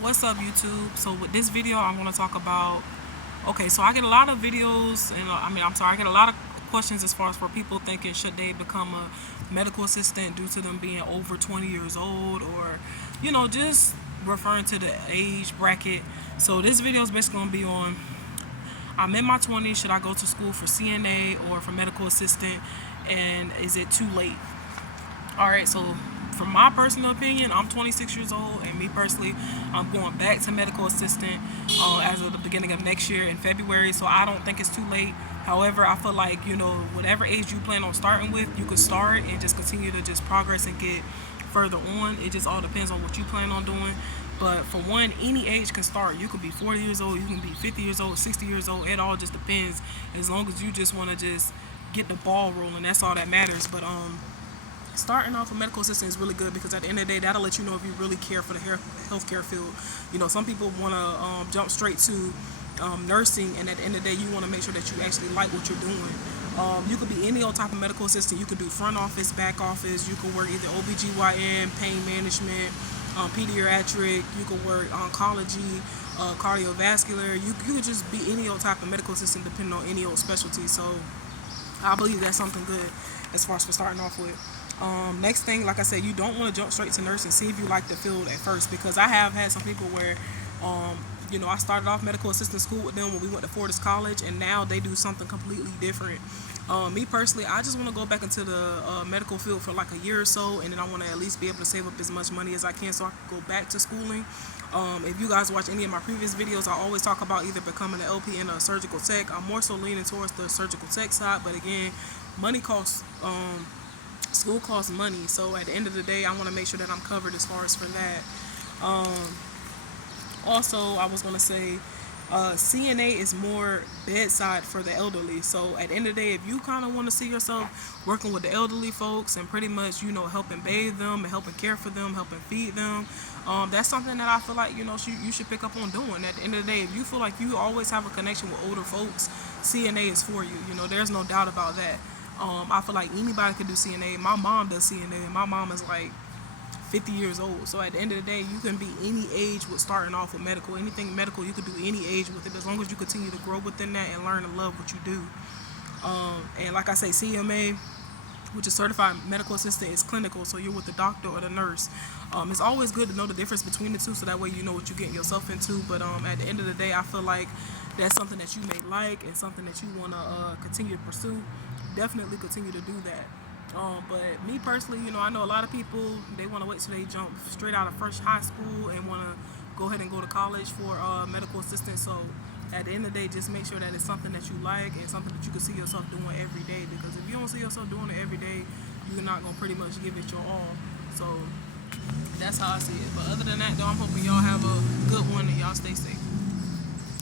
What's up, YouTube? So with this video, I'm going to talk about, okay, so I get a lot of videos, and I get a lot of questions as far as for people thinking should they become a medical assistant due to them being over 20 years old, or, just referring to the age bracket. So this video is basically going to be on, I'm in my 20s, should I go to school for CNA or for medical assistant, and is it too late? Alright, so from my personal opinion, I'm 26 years old, and me personally, I'm going back to medical assistant as of the beginning of next year in February, so I don't think it's too late. However, I feel like, whatever age you plan on starting with, you could start and just continue to just progress and get further on. It just all depends on what you plan on doing. But for one, any age can start. You could be 40 years old, you can be 50 years old, 60 years old. It all just depends. As long as you just want to just get the ball rolling, that's all that matters. But starting off a medical assistant is really good because at the end of the day, that'll let you know if you really care for the healthcare field. Some people want to jump straight to nursing, and at the end of the day, you want to make sure that you actually like what you're doing. You could be any old type of medical assistant. You could do front office, back office. You could work either OBGYN, pain management, pediatric. You could work oncology, cardiovascular. You could just be any old type of medical assistant depending on any old specialty. So I believe that's something good as far as for starting off with. Next thing, like I said, you don't want to jump straight to nursing. See if you like the field at first, because I have had some people where I started off medical assistant school with them when we went to Fortis College, and now they do something completely different. Me personally, I just want to go back into the medical field for like a year or so, and then I want to at least be able to save up as much money as I can so I can go back to schooling. If you guys watch any of my previous videos, I always talk about either becoming an LP and a surgical tech. I'm more so leaning towards the surgical tech side, but again, money costs. School costs money, so at the end of the day, I want to make sure that I'm covered as far as for that. Also, I was going to say, CNA is more bedside for the elderly. So at the end of the day, if you kind of want to see yourself working with the elderly folks and pretty much, helping bathe them and helping care for them, helping feed them, that's something that I feel like, you should pick up on doing. At the end of the day, if you feel like you always have a connection with older folks, CNA is for you. There's no doubt about that. I feel like anybody could do CNA. My mom does CNA, and my mom is like 50 years old. So at the end of the day, you can be any age with starting off with medical. Anything medical, you could do any age with it, as long as you continue to grow within that and learn and love what you do. And like I say, CMA, which is certified medical assistant, is clinical, so you're with the doctor or the nurse. It's always good to know the difference between the two, so that way you know what you're getting yourself into. But at the end of the day, I feel like that's something that you may like and something that you want to continue to pursue. Definitely continue to do that. But me personally, I know a lot of people, they want to wait till they jump straight out of first high school and want to go ahead and go to college for medical assistant. So at the end of the day, just make sure that it's something that you like and something that you can see yourself doing every day, because if you don't see yourself doing it every day, you're not going to pretty much give it your all. So that's how I see it. But other than that, though, I'm hoping y'all have a good one and y'all stay safe.